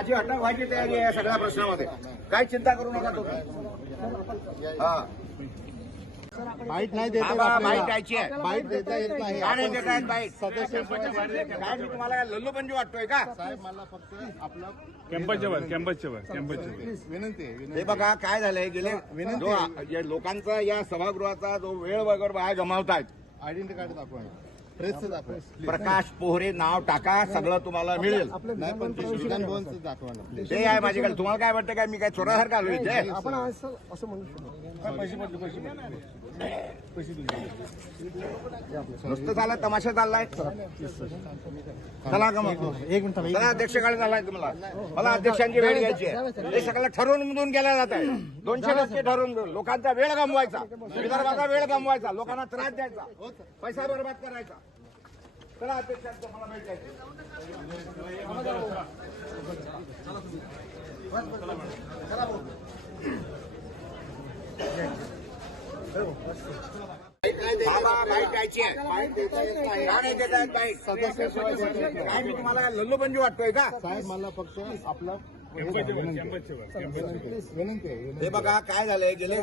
माझी अटक व्हायची तयारी आहे या सगळ्या प्रश्नामध्ये. काही चिंता करू नका तुम्ही. हा बाईट नाही देत बाबा, बाईट द्यायची आहे. बाईट देता येत नाही. का नाही देत आहेत बाईट? सदस्य काय मी तुम्हाला काय लल्लूपंजी वाटतोय का? साहेब मला फक्त आपला कॅम्पसच्या वर विनंती आहे. हे बघा काय झालंय गेले या लोकांचा या सभागृहाचा जो वेळ वगैरे बाहेर गमावतायत. आयडेंटिटी कार्ड दाखवा, प्रेसचं दाखवा. प्रकाश पोहरे नाव टाका, सगळं तुम्हाला मिळेल. नाही पण ते विधान भवनचं दाखवा ना प्लीज. ते आहे माझ्याकडे. तुम्हाला काय वाटतं काय मी काय चोरासारखं आलो इथे? आपण असं म्हणू शकतो. नुसतं झालं तमाशा चाललाय. चला का मग? एक मिनिट चला अध्यक्षकडे चाललाय तुम्हाला. मला अध्यक्षांची वेळ घ्यायची आहे. हे सगळं ठरवून मधून केलं जात आहे. 200% ठरवून लोकांचा वेळ गमवायचा, विदर्भाचा वेळ गमवायचा, लोकांना त्रास द्यायचा, पैसा बर्बाद करायचा. चला अध्यक्षांचं मला वेळ घ्यायची. बाबा, बाईट द्यायची आहे. का नाही देत आहेत बाईट? सदस्य काय मी तुम्हाला काय लल्लूपंजी वाटतोय का? साहेब मला फक्त आपला विनंती आहे. हे बघा काय झालंय गेले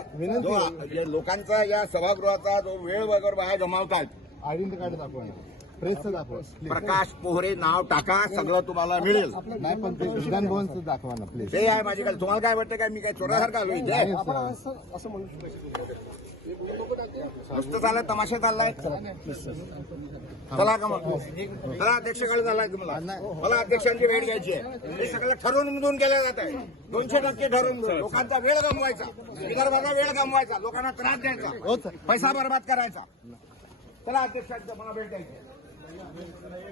लोकांचा या सभागृहाचा जो वेळ वगैरे बाहेर गमावतायत. आयडेंटिटी कार्ड दाखवा ना, प्रेसचं दाखवा. प्रकाश पोहरे नाव टाका, सगळं तुम्हाला मिळेल. नाही पण ते विधान भवनचं दाखवा ना प्लीज. ते आहे माझ्याकडे. तुम्हाला काय वाटतं काय मी काय चोरासारखं आलो इथे? असं म्हणू शकतो. नुसतं झालं तमाशा चाललाय. चला का मग? चला अध्यक्षकडे चाललाय तुम्हाला. मला अध्यक्षांची वेळ घ्यायची आहे. हे सगळं ठरवून मधून केलं जात आहे. 200% ठरवून लोकांचा वेळ गमवायचा, विदर्भाचा वेळ गमवायचा, लोकांना त्रास द्यायचा, पैसा बर्बाद करायचा. चला अध्यक्षांचं मला वेळ द्यायची आहे.